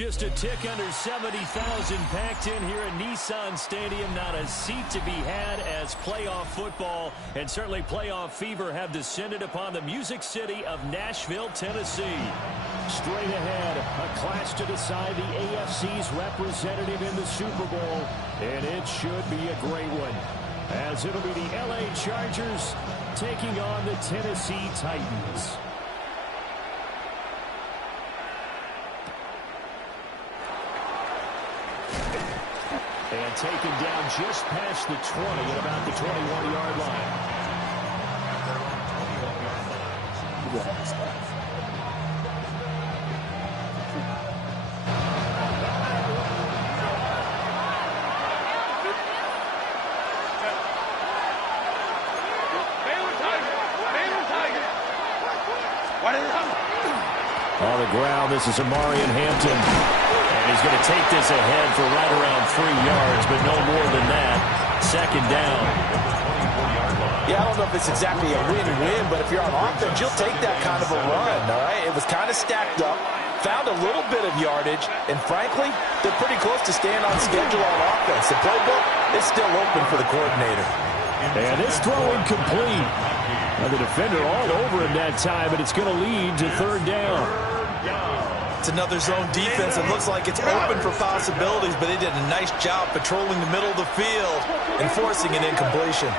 Just a tick under 70,000 packed in here at Nissan Stadium. Not a seat to be had as playoff football and certainly playoff fever have descended upon the Music City of Nashville, Tennessee. Straight ahead, a clash to decide the AFC's representative in the Super Bowl, and it should be a great one, as it'll be the LA Chargers taking on the Tennessee Titans. And taken down just past the 20 at about the 21-yard line. On the ground, this is Amarian Hampton. And he's going to take this ahead for right around 3 yards, but no more than that. Second down. Yeah, I don't know if it's exactly a win-win, but if you're on offense, you'll take that kind of a run, all right? It was kind of stacked up, found a little bit of yardage, and frankly, they're pretty close to staying on schedule on offense. The playbook is still open for the coordinator. And this throw incomplete. The defender all over him that time, but it's going to lead to third down. It's another zone defense. It looks like it's open for possibilities, but they did a nice job patrolling the middle of the field and forcing an incompletion.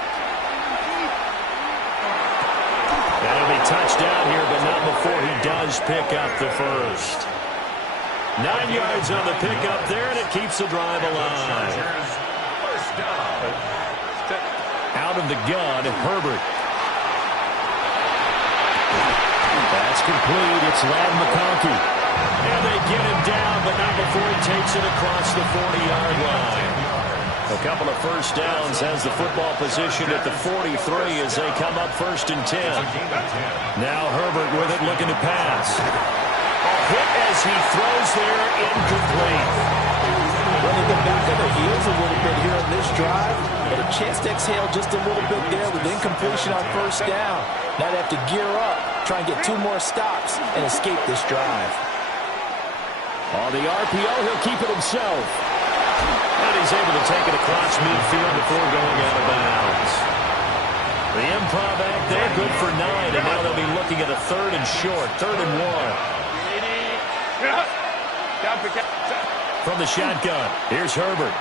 That'll be touchdown here, but not before he does pick up the first. 9 yards on the pickup there, and it keeps the drive alive. Out of the gun, Herbert. That's complete. It's Ladd McConkey. And they get him down, but not before he takes it across the 40-yard line. A couple of first downs has the football position at the 43 as they come up 1st and 10. Now Herbert with it, looking to pass. A hit as he throws there, incomplete. Running them back on their heels a little bit here on this drive, but a chance to exhale just a little bit there with incompletion on first down. Now they have to gear up, try and get 2 more stops and escape this drive. On the RPO, he'll keep it himself. And he's able to take it across midfield before going out of bounds. The improv act there, good for 9, and now they'll be looking at a 3rd and short, 3rd and 1. From the shotgun, here's Herbert.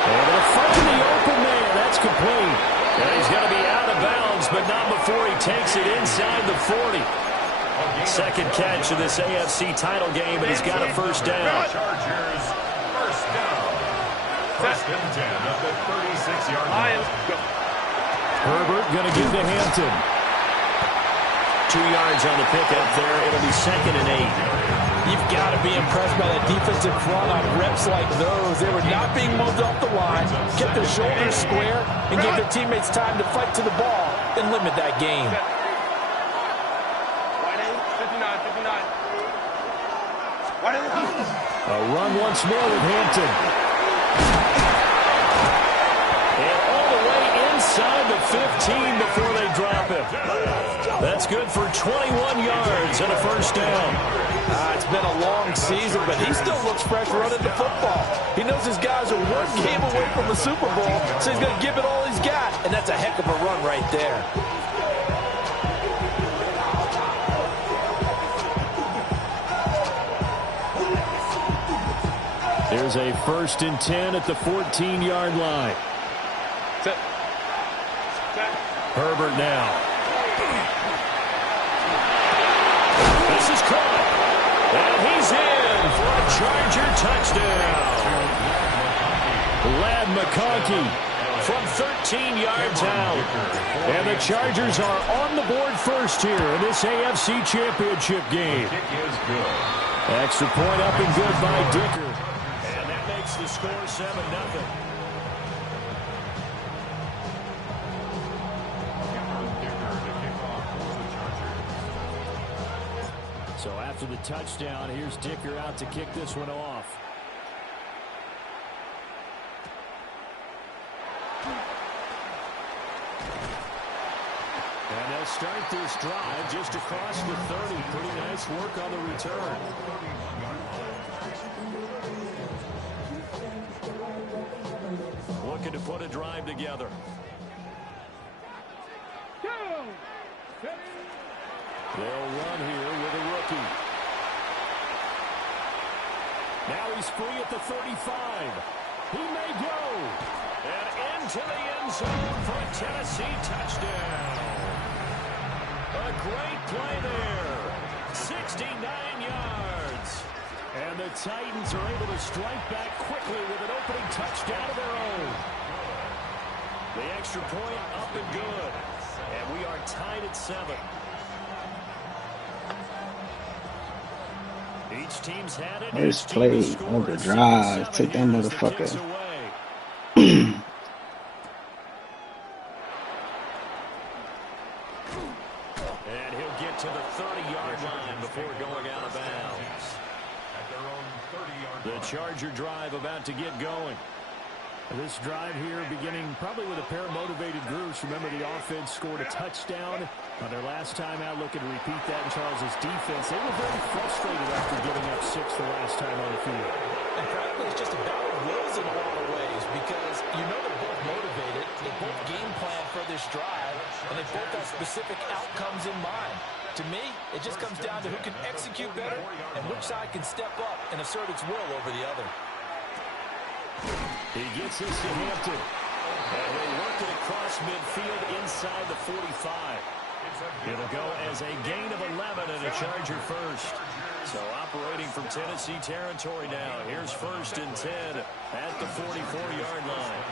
Able to find the open man, that's complete. And he's going to be out of bounds, but not before he takes it inside the 40. Second catch of this AFC title game, and he's got a first down. Chargers, first down. 1st and 10 at the 36-yard line. Herbert going to give to Hampton. 2 yards on the pickup there. It'll be 2nd and 8. You've got to be impressed by that defensive front on reps like those. They were not being moved off the line, kept their shoulders square, and gave their teammates time to fight to the ball and limit that game. A run once more with Hampton. And all the way inside the 15 before they drop him. That's good for 21 yards and a first down. It's been a long season, but he still looks fresh running the football. He knows his guys are 1 game away from the Super Bowl, so he's going to give it all he's got, and that's a heck of a run right there. There's a 1st and 10 at the 14-yard line. Herbert now. This is caught. And he's in for a Charger touchdown. Ladd McConkey from 13 yards out. And the Chargers are on the board first here in this AFC Championship game. Extra point up and good by Dicker. The score 7-0. So after the touchdown, here's Dicker out to kick this one off. And they'll start this drive just across the 30. Pretty nice work on the return. Looking to put a drive together. They'll run here with a rookie. Now he's free at the 35. He may go. And into the end zone for a Tennessee touchdown. A great play there. 69 yards. And the Titans are able to strike back quickly with an opening touchdown of their own. The extra point up and good. And we are tied at 7. Each team's had it. First play of the drive. Take that motherfucker. And he'll get to the 30-yard line before going out of bounds. The Charger drive about to get going. This drive here beginning probably with a pair of motivated groups. Remember, the offense scored a touchdown on their last time out. Looking to repeat that in Charles's defense. They were very frustrated after giving up 6 the last time on the field. And frankly, it's just a battle of wills in a lot of ways because you know they're both motivated. They both game plan for this drive, and they both have specific outcomes in mind. To me, it just comes down to who can execute better and which side can step up and assert its will over the other. He gets this to Hampton. And he'll work it across midfield inside the 45. It'll go as a gain of 11 and a Charger first. So operating from Tennessee territory now. Here's 1st and 10 at the 44-yard line.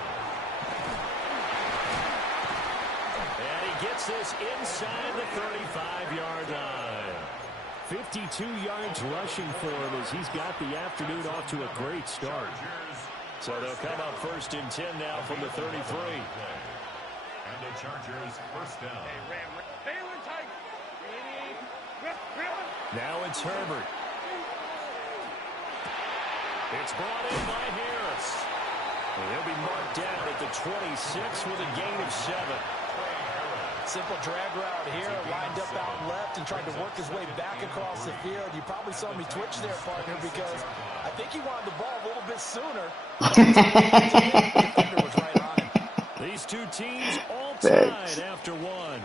And he gets this inside the 35-yard line. 52 yards rushing for him as he's got the afternoon off to a great start. So they'll come up 1st and 10 now from the 33. And the Chargers first down. Now it's Herbert. It's brought in by Harris. And he'll be marked down at the 26 with a gain of 7. Simple drag route here, lined up out left and tried to work his way back across the field. You probably saw me twitch there, partner, because I think he wanted the ball a little bit sooner. Was right on him. These two teams all tied after 1.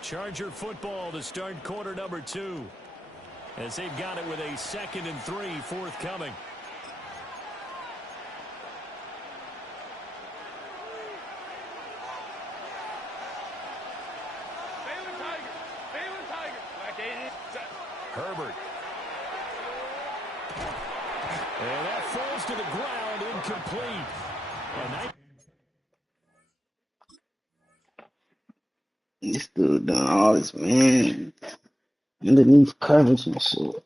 Charger football to start quarter number 2. As they've got it with a 2nd and 3 forthcoming. Herbert. And that falls to the ground, incomplete. And that... This dude doing all this, man. Underneath coverage and shit.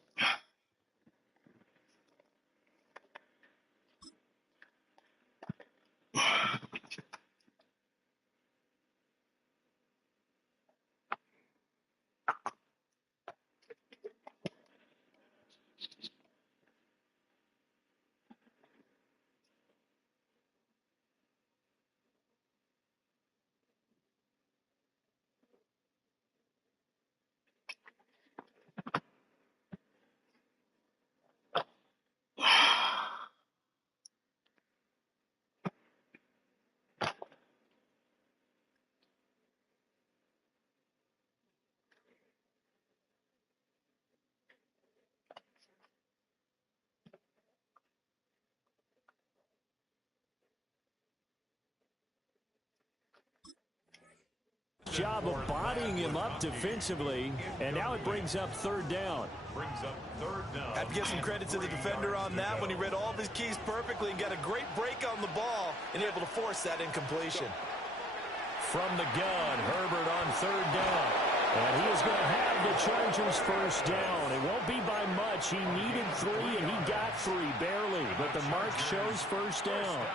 Job of bodying him up defensively, and now it brings up 3rd down. I have to give some credit to the defender on that when he read all of his keys perfectly and got a great break on the ball and able to force that incompletion. From the gun, Herbert on 3rd down. And he is going to have the Chargers first down. It won't be by much. He needed 3, and he got 3, barely. But the mark shows first down.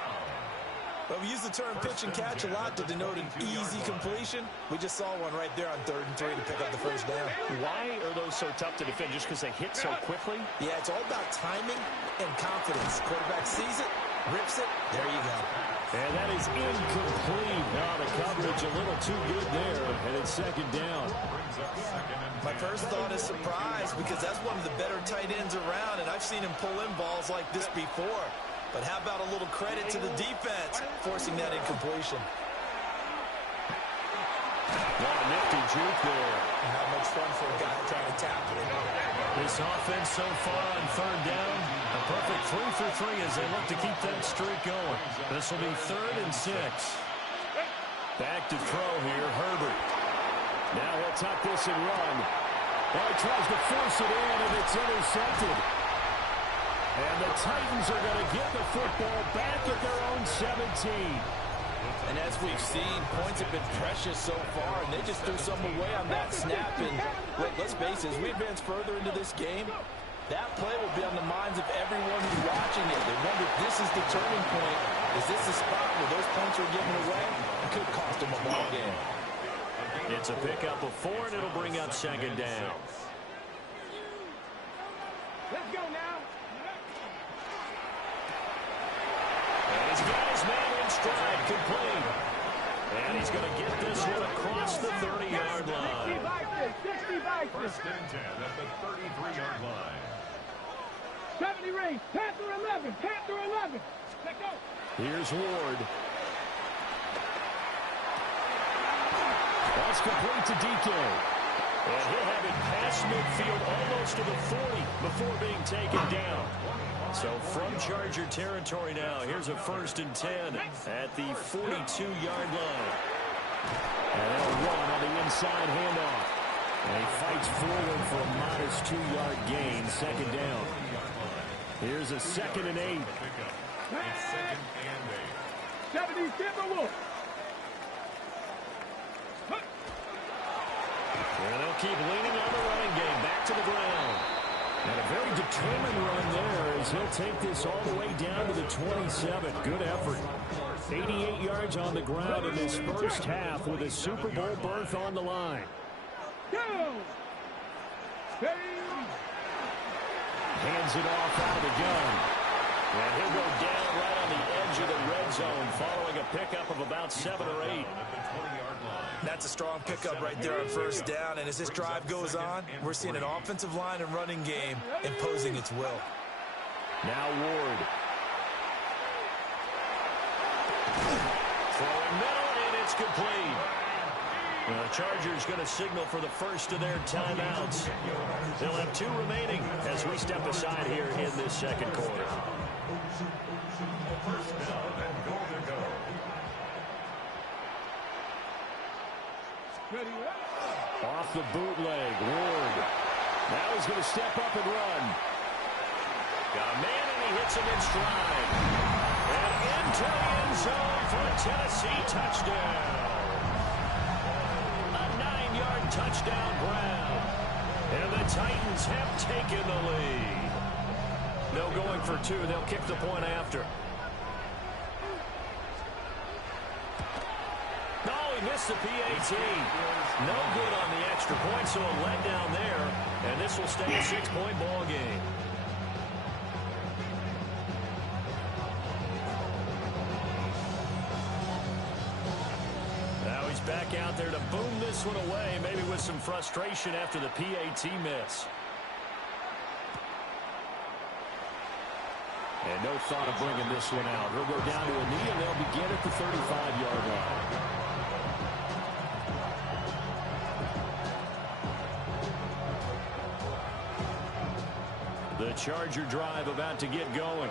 But we use the term pitch and catch a lot to denote an easy completion. We just saw one right there on 3rd and 3 to pick up the first down. Why are those so tough to defend? Just because they hit so quickly? Yeah, it's all about timing and confidence. Quarterback sees it, rips it, there you go. And that is incomplete. Now the coverage a little too good there, and it's second down. My first thought is surprise because that's one of the better tight ends around, and I've seen him pull in balls like this before. But how about a little credit to the defense forcing that incompletion? What a nifty juke there. Not much fun for a guy trying to tackle him. This offense so far on third down, a perfect 3 for 3 as they look to keep that streak going. This will be 3rd and 6. Back to throw here, Herbert. Now he'll tuck this and run. Well, he tries to force it in, and it's intercepted. And the Titans are going to get the football back at their own 17. And as we've seen, points have been precious so far, and they just threw some away on that snap. And look, let's face it, as we advance further into this game, that play will be on the minds of everyone who's watching it. They wonder if this is the turning point. Is this the spot where those points are given away? It could cost them a ball game. It's a pickup of 4, and it'll bring up second down. Let's go now. And he's got his man in stride, complete. And he's going to get this one across the 30-yard line. 1st and 10 at the 33-yard line. 70 range. Panther 11. Panther 11. Let's go. Here's Ward. That's complete to DK. And he'll have it past midfield almost to the 40 before being taken down. So from Charger territory now, here's a 1st and 10 at the 42-yard line. And they'll run on the inside handoff. And he fights forward for a modest 2-yard gain, second down. Here's a 2nd and 8. It's 2nd and 8. 70 Timberwolves. And they'll keep leaning on the running game. Back to the ground. And a very determined run there as he'll take this all the way down to the 27. Good effort. 88 yards on the ground in this first half with a Super Bowl berth on the line. Go. Hands it off out of the gun. And he'll go down right on the edge of the red zone following a pickup of about 7 or 8. That's a strong pickup right there on 1st down, and as this drive goes on, we're seeing an offensive line and running game imposing its will. Now Ward. Throwing middle, and it's complete. The Chargers going to signal for the first of their timeouts. They'll have 2 remaining as we step aside here in this second quarter. 1st down and goal to go. Off the bootleg, Ward. Now he's going to step up and run. Got a man, and he hits him in stride. And into the end zone for a Tennessee touchdown. A 9-yard touchdown grab. And the Titans have taken the lead. No going for 2. They'll kick the point after. No, he missed the PAT. No good on the extra point, so a letdown there. And this will stay a 6-point ball game. Now he's back out there to boom this one away, maybe with some frustration after the PAT miss. And no thought of bringing this one out. He'll go down to a knee, and they'll begin at the 35-yard line. The Charger drive about to get going.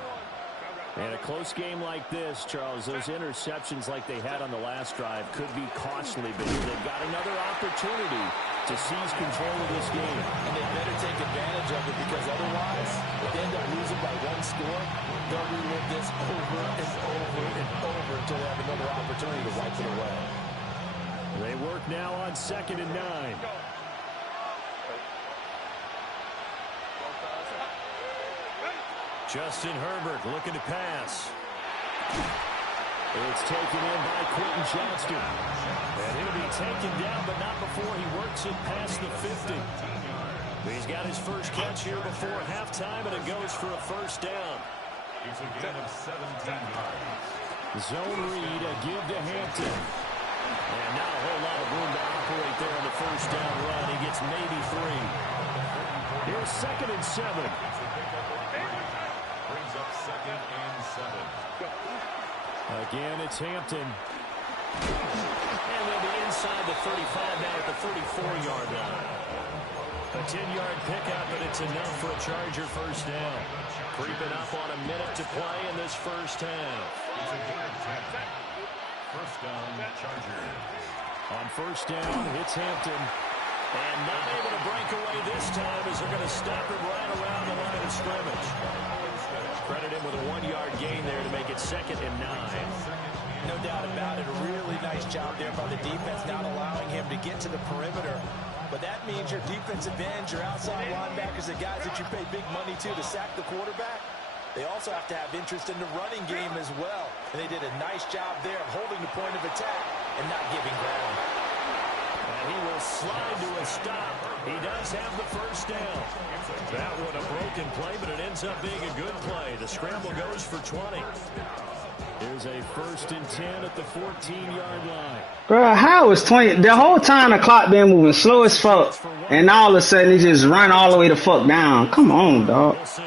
And a close game like this, Charles, those interceptions like they had on the last drive could be costly, but they've got another opportunity to seize control of this game. And they better take advantage of it because otherwise, if they end up losing by 1 score, they'll relive this over and over and over until they have another opportunity to wipe it away. They work now on 2nd and 9. Justin Herbert looking to pass. It's taken in by Quentin Johnston. And he'll be taken down, but not before he works it past the 50. He's got his first catch here before halftime, and it goes for a 1st down. It's a gain of 17 yards. Zone read, a give to Hampton. And not a whole lot of room to operate there on the first down run. He gets maybe 3. Here's 2nd and 7. Brings up 2nd and 7. Again, it's Hampton. And they'll be inside the 35 now at the 34-yard line. A 10-yard pickup, and it's enough for a Charger first down. Creeping up on a minute to play in this first half. First down, Chargers. On first down, it's Hampton. And not able to break away this time as they're going to stop it right around the line of scrimmage. Credit him with a 1-yard gain there to make it 2nd and 9. No doubt about it. A really nice job there by the defense, not allowing him to get to the perimeter. But that means your defensive ends, your outside linebackers, the guys that you pay big money to sack the quarterback, they also have to have interest in the running game as well. And they did a nice job there of holding the point of attack and not giving ground. And he will slide to a stop. He does have the first down. That one a broken play, but it ends up being a good play. The scramble goes for 20. Here's a 1st and 10 at the 14-yard line. Bro, how is 20? The whole time the clock been moving slow as fuck, and all of a sudden it just run all the way the fuck down. Come on, dog. We'll see.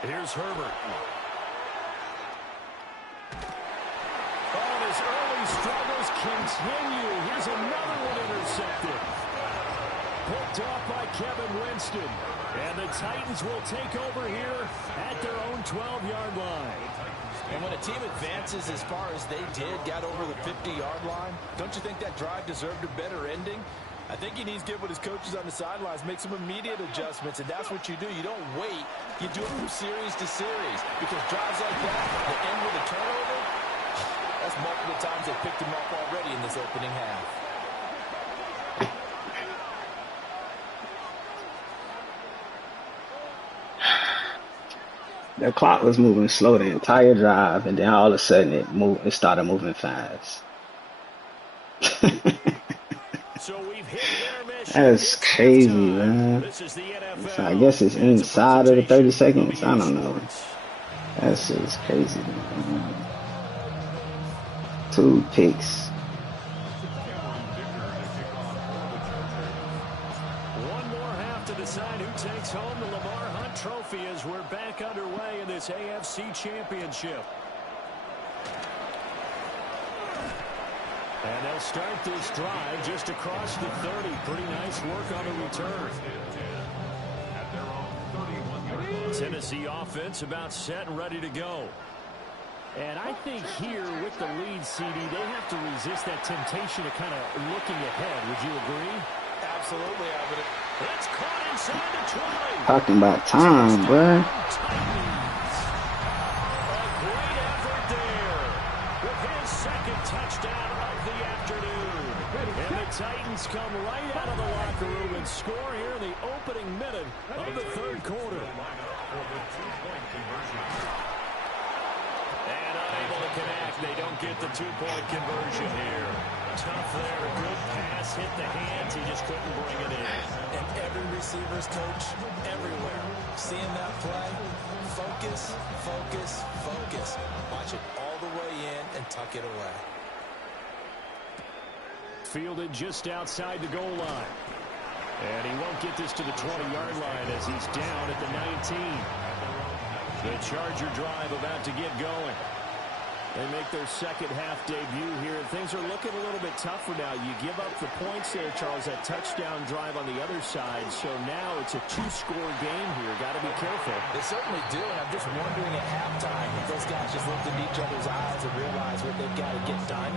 Here's Herbert. Oh, his early struggles continue. Here's another one intercepted. Picked off by Kevin Winston. And the Titans will take over here at their own 12-yard line. And when a team advances as far as they did, got over the 50-yard line, don't you think that drive deserved a better ending? I think he needs to get with his coaches on the sidelines, make some immediate adjustments, and that's what you do. You don't wait. You do it from series to series, because drives like that, that end with a turnover, that's multiple times they picked him up already in this opening half. The clock was moving slow the entire drive, and then all of a sudden it started moving fast. So we've hit their mission. That's crazy, man. This is the NFL. So I guess it's inside of the 30 seconds. I don't know. That's just crazy, man. 2 picks. One more half to decide who takes home the Lamar Hunt Trophy as we're back underway in this AFC Championship. And they'll start this drive just across the 30. Pretty nice work on the return. Tennessee offense about set and ready to go. And I think here with the lead, CD, they have to resist that temptation of kind of looking ahead. Would you agree? Absolutely, I would. It's caught inside the 20. Talking about time, bruh. A great effort there with his 2nd touchdown of the afternoon. And the Titans come right out of the locker room and score here in the opening minute of the 3rd quarter. And unable to connect. They don't get the 2-point conversion here. Tough there. Good pass. Hit the hands. He just couldn't bring it in. And every receiver's coach everywhere. Seeing that play, focus, focus, focus. Watch it all the way in and tuck it away. Fielded just outside the goal line. And he won't get this to the 20-yard line as he's down at the 19. The Charger drive about to get going. They make their 2nd half debut here. Things are looking a little bit tougher now. You give up the points there, Charles, that touchdown drive on the other side. So now it's a 2-score game here. Got to be careful. They certainly do, and I'm just wondering at halftime if those guys just looked into each other's eyes and realized what they've got to get done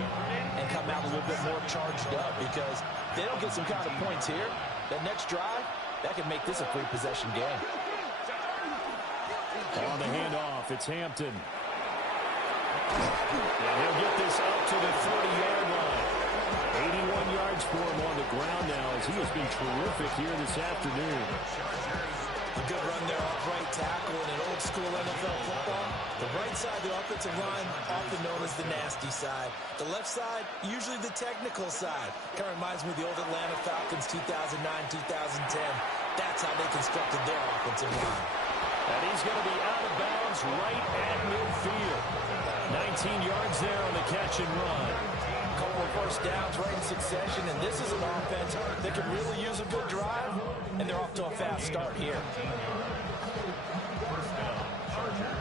and come out a little bit more charged up, because if they don't get some kind of points here, that next drive, that could make this a 3-possession game. On the handoff, it's Hampton. And he'll get this up to the 40-yard line. 81 yards for him on the ground now as he has been terrific here this afternoon. A good run there off right tackle in an old-school NFL football. The right side of the offensive line, often known as the nasty side. The left side, usually the technical side. Kind of reminds me of the old Atlanta Falcons 2009-2010. That's how they constructed their offensive line. And he's going to be out of bounds right at midfield. 19 yards there on the catch and run. A couple of first downs right in succession, and this is an offense that can really use a good drive, and they're off to a fast start here. First down, Chargers.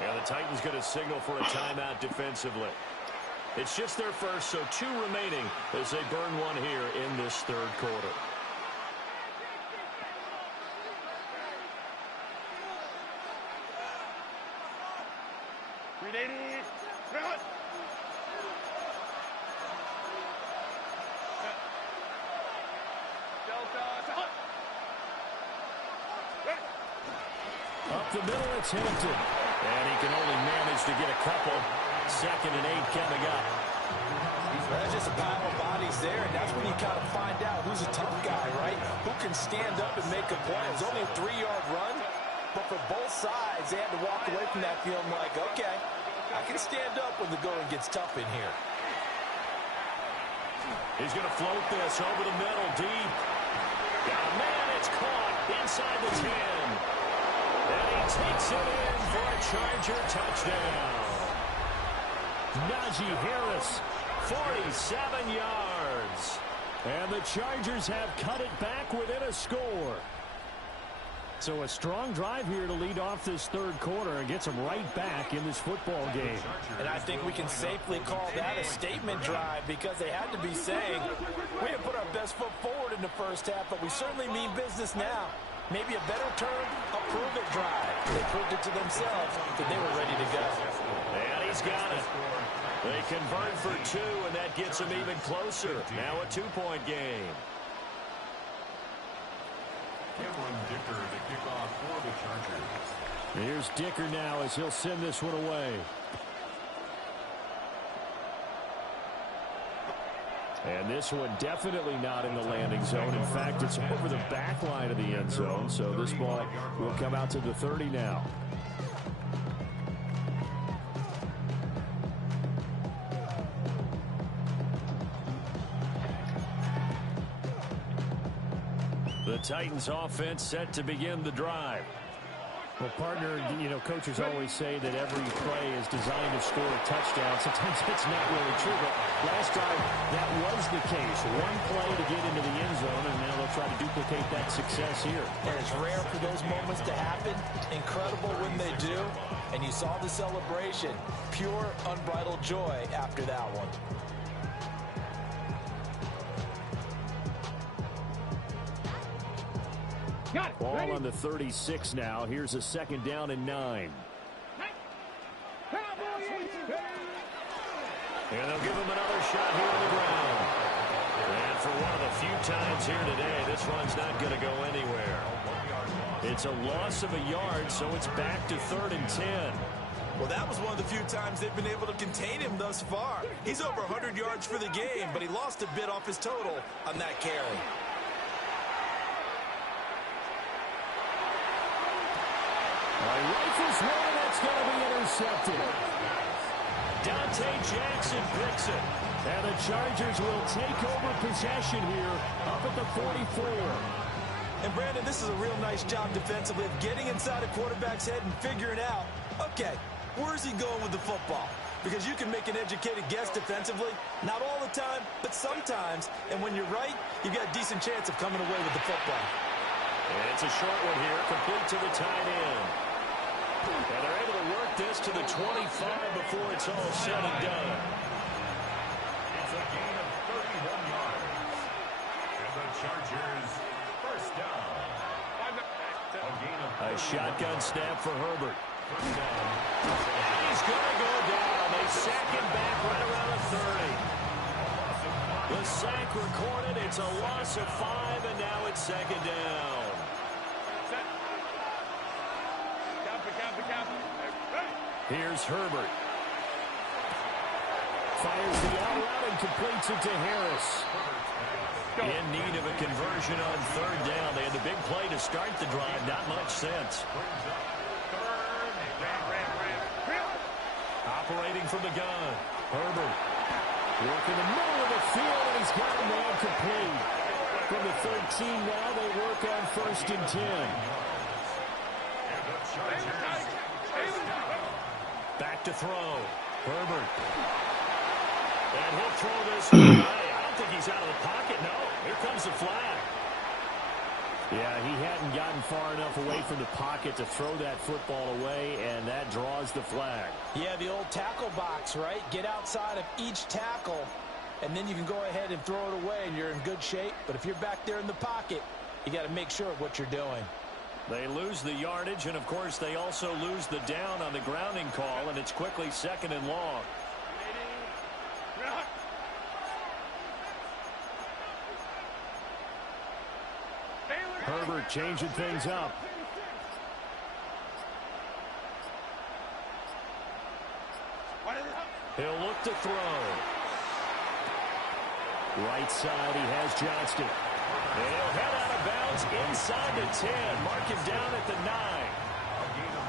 And the Titans going to signal for a timeout defensively. It's just their first, so 2 remaining as they burn one here in this third quarter. Up the middle, it's Hampton. And he can only manage to get a couple. 2nd and 8 coming up. That's just a pile of bodies there, and that's when you kind of find out who's a tough guy, right? Who can stand up and make a play. It was only a 3-yard run, but for both sides, they had to walk away from that feeling like, okay, I can stand up when the going gets tough in here. He's going to float this over the middle, deep. Oh, man, it's caught inside the 10. And he takes it in for a Charger touchdown. Najee Harris, 47 yards. And the Chargers have cut it back within a score. So a strong drive here to lead off this third quarter and gets them right back in this football game. And I think we can safely call that a statement drive because they had to be saying, we didn't put our best foot forward in the first half, but we certainly mean business now. Maybe a better term, a prove-it drive. They proved it to themselves that they were ready to go. And he's got it. They convert for 2, and that gets them even closer. Now a 2-point game. Cameron Dicker to kick off for the Chargers. Here's Dicker now as he'll send this one away. And this one definitely not in the landing zone. In fact, it's over the back line of the end zone. So this ball will come out to the 30 now. The Titans offense set to begin the drive. Well, partner, you know, coaches always say that every play is designed to score a touchdown. Sometimes it's not really true, but last drive, that was the case. One play to get into the end zone, and now they'll try to duplicate that success here. And it's rare for those moments to happen. Incredible when they do. And you saw the celebration. Pure, unbridled joy after that one. Ball on the 36 now. Here's a 2nd down and 9. And they'll give him another shot here on the ground. And for one of the few times here today, this run's not going to go anywhere. It's a loss of a yard, so it's back to 3rd and 10. Well, that was one of the few times they've been able to contain him thus far. He's over 100 yards for the game, but he lost a bit off his total on that carry. Rifles one, that's going to be intercepted. Dante Jackson picks it. And the Chargers will take over possession here up at the 44. And, Brandon, this is a real nice job defensively of getting inside a quarterback's head and figuring out, okay, where's he going with the football? Because you can make an educated guess defensively. Not all the time, but sometimes. And when you're right, you've got a decent chance of coming away with the football. And it's a short one here, complete to the tight end. And they're able to work this to the 25 before it's all said and done. It's a gain of 31 yards. And the Chargers, first down. A shotgun snap for Herbert. And he's going to go down. They sack him back right around the 30. The sack recorded. It's a loss of 5, and now it's 2nd down. Here's Herbert. Fires the out route and completes it to Harris. In need of a conversion on 3rd down. They had the big play to start the drive. Not much sense. Operating from the gun. Herbert. Working the middle of the field, and he's got a man complete. From the 13 now, they work on 1st and 10. Back to throw. Herbert. And he'll throw this away. I don't think he's out of the pocket, no. Here comes the flag. Yeah, he hadn't gotten far enough away from the pocket to throw that football away, and that draws the flag. Yeah, the old tackle box, right? Get outside of each tackle, and then you can go ahead and throw it away, and you're in good shape. But if you're back there in the pocket, you got to make sure of what you're doing. They lose the yardage, and, of course, they also lose the down on the grounding call, and it's quickly 2nd and long. Herbert changing things up. He'll look to throw. Right side, he has Johnston. And he'll head out of bounds inside the 10. Mark him down at the 9.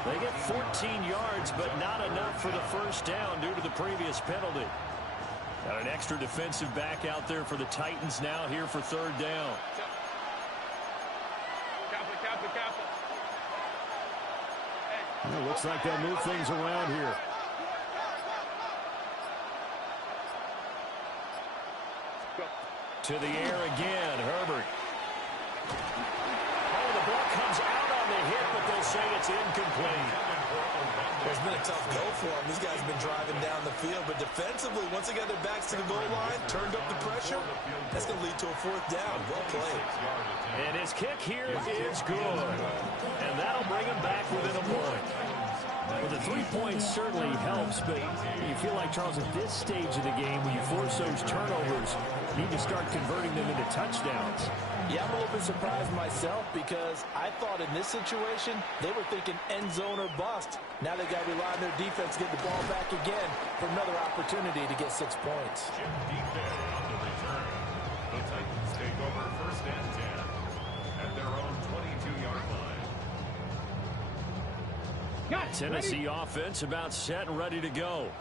They get 14 yards, but not enough for the 1st down due to the previous penalty. Got an extra defensive back out there for the Titans now here for 3rd down. It looks like they'll move things around here. To the air again, Herbert. Oh, the ball comes out on the hit, but they'll say it's incomplete. It's been a tough go for them. These guys have been driving down the field, but defensively, once they got their backs to the goal line, turned up the pressure, that's going to lead to a 4th down. Well played. And his kick here is good. And that'll bring him back within a point. Well, the 3 points certainly helps, but you feel like, Charles, at this stage of the game, when you force those turnovers, you need to start converting them into touchdowns. Yeah, I'm a little bit surprised myself because I thought in this situation, they were thinking end zone or bust. Now they got to rely on their defense, get the ball back again for another opportunity to get 6 points. The Titans take over 1st and 10 at their own 22-yard line. Tennessee offense about set and ready to go.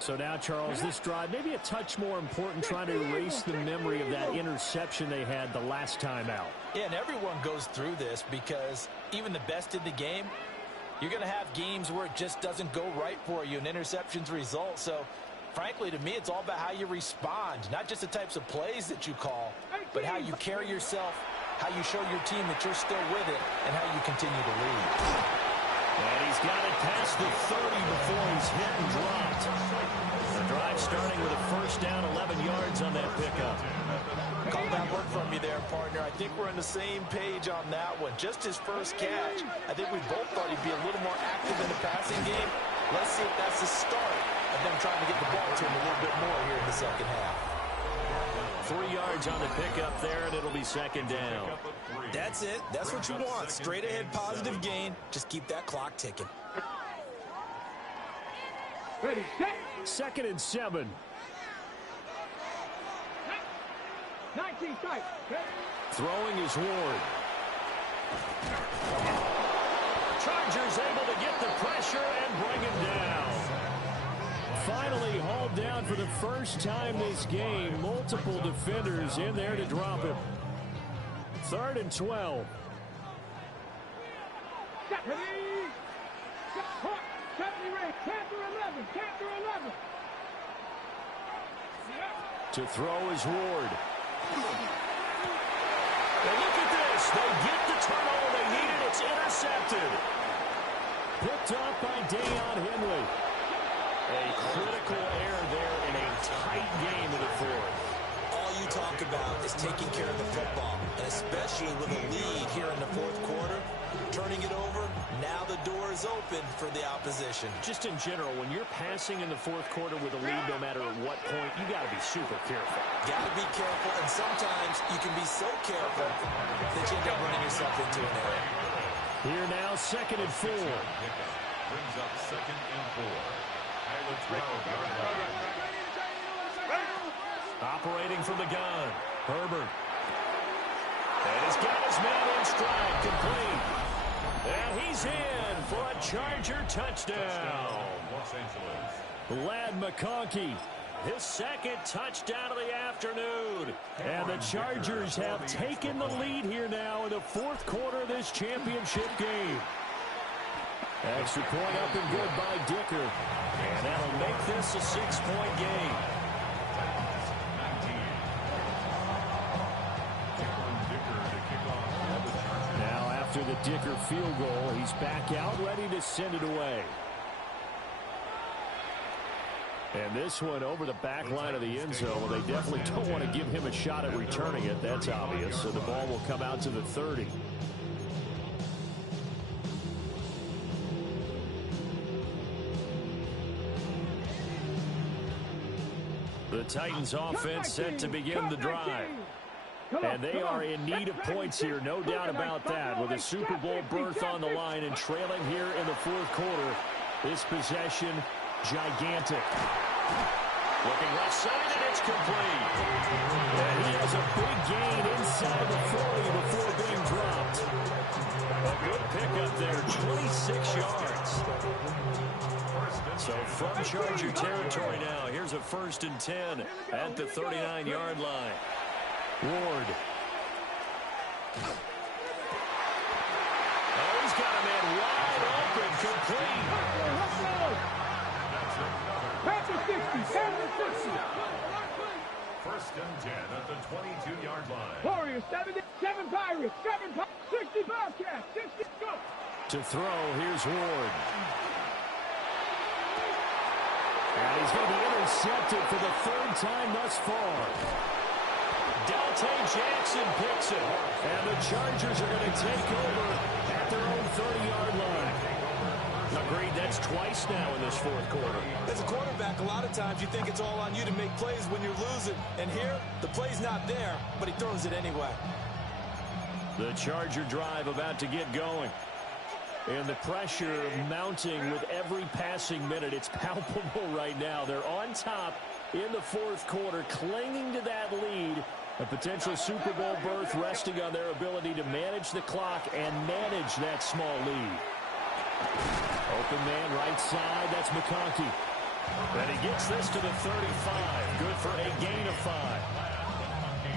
So now, Charles, this drive maybe a touch more important, trying to erase the memory of that interception they had the last time out. Yeah, and everyone goes through this because even the best in the game, you're going to have games where it just doesn't go right for you and interceptions result. So, frankly, to me, it's all about how you respond, not just the types of plays that you call, but how you carry yourself, how you show your team that you're still with it, and how you continue to lead. And he's got it past the 30 before he's hit and dropped. The drive starting with a 1st down, 11 yards on that pickup. Call that work from you there, partner. I think we're on the same page on that one. Just his first catch, I think we both thought he'd be a little more active in the passing game. Let's see if that's the start of them trying to get the ball to him a little bit more here in the 2nd half. 3 yards on the pickup there, and it'll be 2nd down. That's it. That's what you want. Straight ahead, positive gain. Just keep that clock ticking. Ready, set. 2nd and 7. 19 strike. Throwing is Ward. Chargers able to get the pressure and bring him down. Finally hauled down for the first time this game. Multiple defenders in there to drop him. 3rd and 12. Set. Ready. Set. Hawk. 70 range. Panther 11. Panther 11. To throw is Ward. And look at this. They get the turnover they needed. It's intercepted. Picked up by Deion Henley. A critical error there in a tight game in the 4th. All you talk about is taking care of the football, and especially with a lead here in the 4th quarter, turning it over, now the door is open for the opposition. Just in general, when you're passing in the 4th quarter with a lead, no matter at what point, you got to be super careful. Got to be careful, and sometimes you can be so careful that you end up running yourself into an error. Here now, 2nd and 4. Brings up 2nd and 4. Operating from the gun, Herbert. And he's got his man in stride, complete. And he's in for a Charger touchdown. Los Angeles. Ladd McConkey, his second touchdown of the afternoon. And the Chargers have taken the lead here now in the fourth quarter of this championship game. Extra point up and good by Dicker. And that'll make this a 6-point game. Now after the Dicker field goal, he's back out ready to send it away. And this one over the back line of the end zone. Well, they definitely don't want to give him a shot at returning it. That's obvious. So the ball will come out to the 30. The Titans offense set to begin the drive. And they are in need of points here, no doubt about that. With a Super Bowl berth on the line and trailing here in the fourth quarter, this possession gigantic. Looking left side, and it's complete. And he has a big gain inside the 40 before being dropped. A good pickup there, 26 yards. So from Charger territory now, here's a 1st and 10 at the 39-yard line. Ward. Oh, he's got a man wide open, complete. Panther 60, Panther 60. 1st and 10 at the 22-yard line. Warriors 7 Pirates, 60 Bobcats, 60 go. To throw, here's Ward. And he's going to be intercepted for the 3rd time thus far. Dante Jackson picks it. And the Chargers are going to take over at their own 30-yard line. Agreed, that's twice now in this fourth quarter. As a quarterback, a lot of times you think it's all on you to make plays when you're losing. And here, the play's not there, but he throws it anyway. The Charger drive about to get going. And the pressure mounting with every passing minute. It's palpable right now. They're on top in the fourth quarter, clinging to that lead. A potential Super Bowl berth resting on their ability to manage the clock and manage that small lead. Open man right side. That's McConkey. And he gets this to the 35. Good for a gain of 5.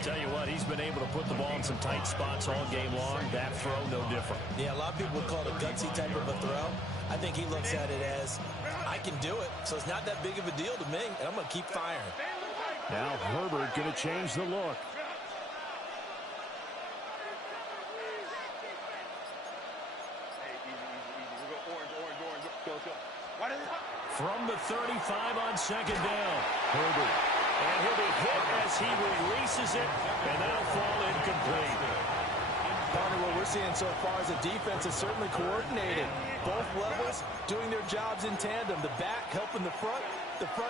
Tell you what, he's been able to put the ball in some tight spots all game long. That throw, no different. Yeah, a lot of people would call it a gutsy type of a throw. I think he looks at it as, I can do it, so it's not that big of a deal to me, and I'm going to keep firing. Now Herbert going to change the look. From the 35 on 2nd down, Herbert. And he'll be hit as he releases it, and that'll fall incomplete. Partner, what we're seeing so far is the defense is certainly coordinated. Both levels doing their jobs in tandem. The back helping the front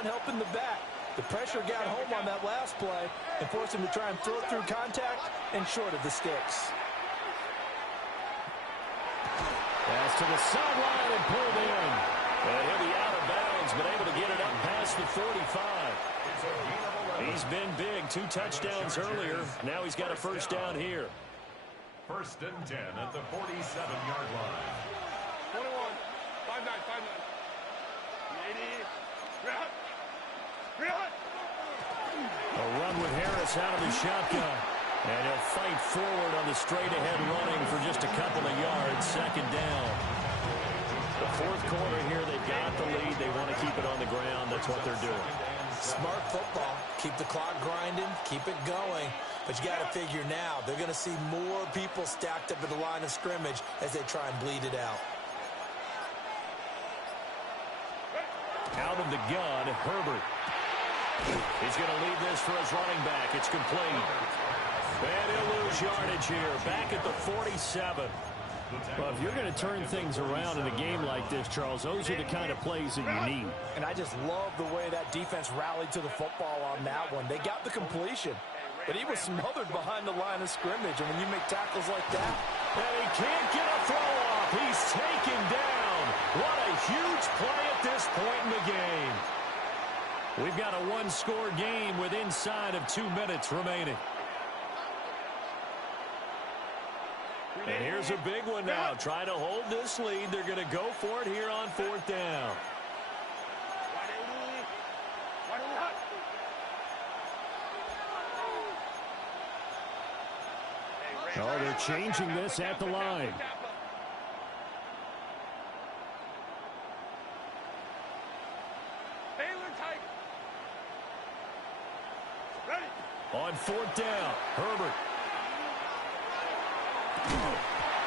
helping the back. The pressure got home on that last play and forced him to try and throw it through contact and short of the sticks. Pass to the sideline and pulled in. And he'll be out of bounds, but able to get it up past the 45. He's been big. 2 touchdowns earlier. Now he's got a 1st down here. 1st and 10 at the 47-yard line. 21, 5-9, 5-9. A run with Harris out of the shotgun. And he'll fight forward on the straight-ahead running for just a couple of yards. 2nd down. The fourth quarter here, they've got the lead. They want to keep it on the ground. That's what they're doing. Smart football. Keep the clock grinding. Keep it going. But you got to figure now, they're going to see more people stacked up at the line of scrimmage as they try and bleed it out. Out of the gun, Herbert. He's going to lead this for his running back. It's complete. And he'll lose yardage here. Back at the 47. Well, if you're going to turn things around in a game like this, Charles, those are the kind of plays that you need. And I just love the way that defense rallied to the football on that one. They got the completion, but he was smothered behind the line of scrimmage. And when you make tackles like that, and he can't get a throw off. He's taken down. What a huge play at this point in the game. We've got a 1-score game with inside of 2 minutes remaining. And here's a big one now. Trying to hold this lead. They're going to go for it here on 4th down. Oh, they're changing this at the line. On 4th down, Herbert.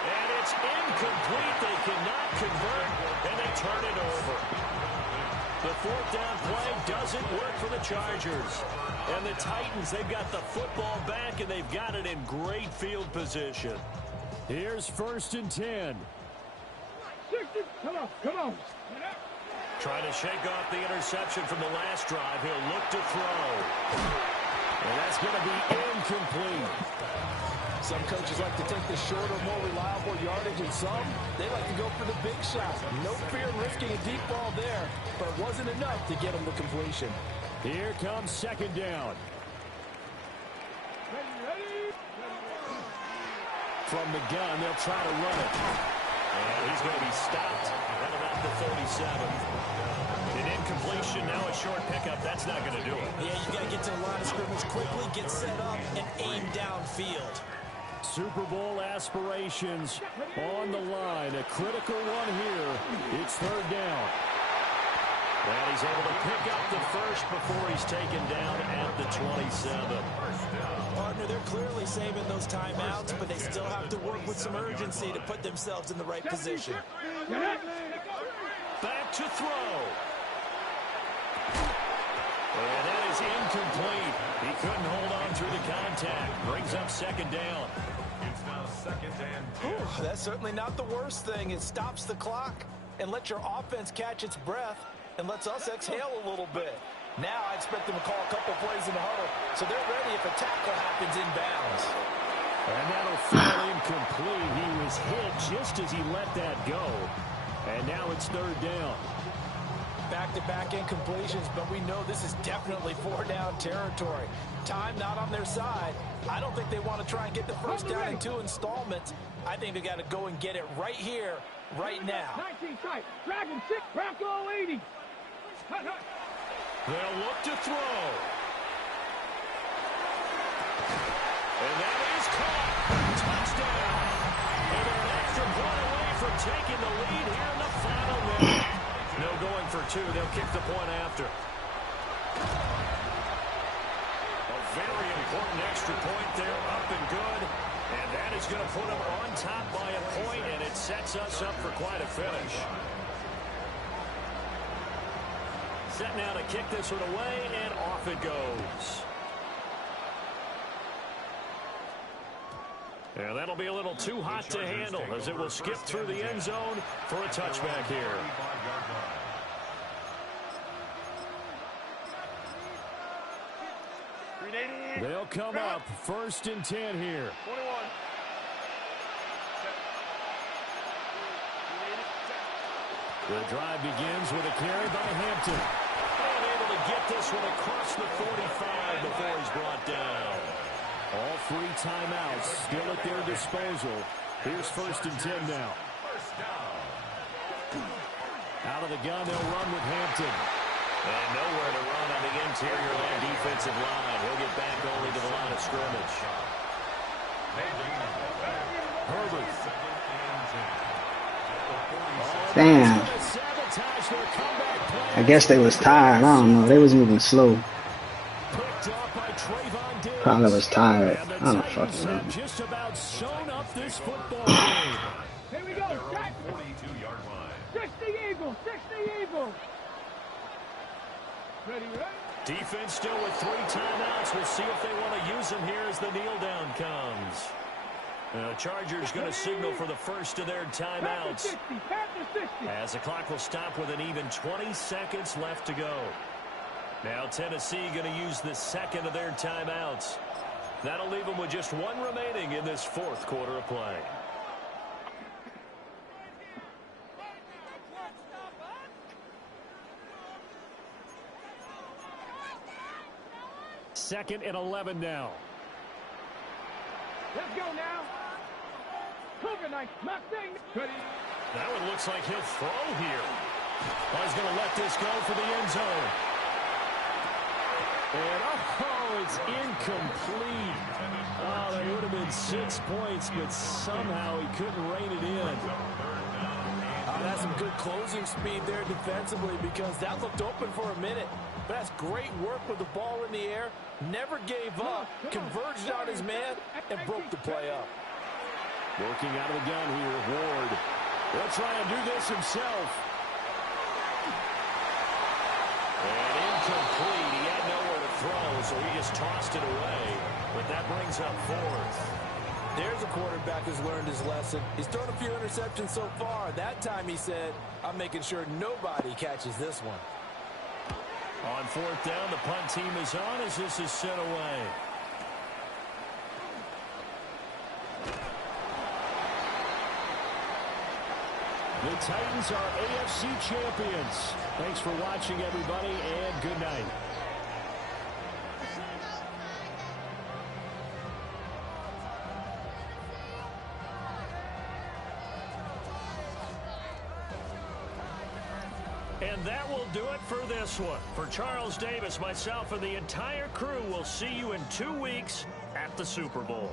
And it's incomplete. They cannot convert, and they turn it over. The 4th down play doesn't work for the Chargers. And the Titans, they've got the football back, and they've got it in great field position. Here's 1st and 10. Come on. Trying to shake off the interception from the last drive. He'll look to throw. And that's going to be incomplete. Some coaches like to take the shorter, more reliable yardage, and some, they like to go for the big shot. No fear in risking a deep ball there, but it wasn't enough to get them to completion. Here comes 2nd down. From the gun, they'll try to run it. And he's going to be stopped at about the 37. An incompletion, now a short pickup. That's not going to do it. Yeah, you got to get to the line of scrimmage quickly, get set up, and aim downfield. Super Bowl aspirations on the line. A critical one here. It's 3rd down. And he's able to pick up the first before he's taken down at the 27. Partner, they're clearly saving those timeouts, but they still have to work with some urgency to put themselves in the right position. Back to throw. And that is incomplete. He couldn't hold on through the contact. Brings up 2nd down. It's now 2nd and 10. That's certainly not the worst thing. It stops the clock and lets your offense catch its breath and lets us exhale a little bit. Now I expect them to call a couple plays in the huddle, so they're ready if a tackle happens inbounds. And that'll fall incomplete. He was hit just as he let that go. And now it's 3rd down. Back-to-back incompletions, but we know this is definitely 4-down territory. Time not on their side. I don't think they want to try and get the first down in 2 installments. I think they got to go and get it right here, right now. 19 tight. Dragon 6. Bronco 80. They'll look to throw. And that is caught. Touchdown. And they're an extra point away from taking the lead here in the final minute. No going for 2. They'll kick the point after. A very important extra point there, up and good. And that is going to put them on top by a point, and it sets us up for quite a finish. Set now to kick this one away, and off it goes. And that'll be a little too hot to handle as it will skip through the end zone for a touchback here. They'll come up 1st and 10 here. 21. The drive begins with a carry by Hampton. And able to get this one across the 45 before he's brought down. All 3 timeouts still at their disposal. Here's 1st and 10 now. Out of the gun, they'll run with Hampton. And nowhere to run on the interior of that defensive line. He'll get back only to the line of scrimmage. Herbert. Damn. I guess they was tired. I don't know. They was moving slow. Probably was tired. I don't fucking know. Just about sewn up this football game. Here we go. 42-yard line. 60 Eagles. 60 Eagles. Ready? Defense still with 3 timeouts. We'll see if they want to use them here as the kneel down comes. The Chargers going to signal for the first of their timeouts. As the clock will stop with an even 20 seconds left to go. Now Tennessee going to use the 2nd of their timeouts. That'll leave them with just 1 remaining in this 4th quarter of play. Second and 11 now. Let's go now. Cougar knife. Knocked in. That one looks like he'll throw here. Oh, he's going to let this go for the end zone. And, oh, it's incomplete. Oh, there would have been 6 points, but somehow he couldn't rein it in. That's some good closing speed there defensively because that looked open for a minute. But that's great work with the ball in the air. Never gave up, converged on his man, and broke the play up. Working out of the gun here, Ward. He'll try and do this himself. And incomplete. He had nowhere to throw, so he just tossed it away. But that brings up 4th. There's a quarterback who's learned his lesson. He's thrown a few interceptions so far. That time he said, I'm making sure nobody catches this one. On 4th down, the punt team is on as this is sent away. The Titans are AFC champions. Thanks for watching, everybody, and good night. And that will do it for this one. For Charles Davis, myself, and the entire crew, we'll see you in 2 weeks at the Super Bowl.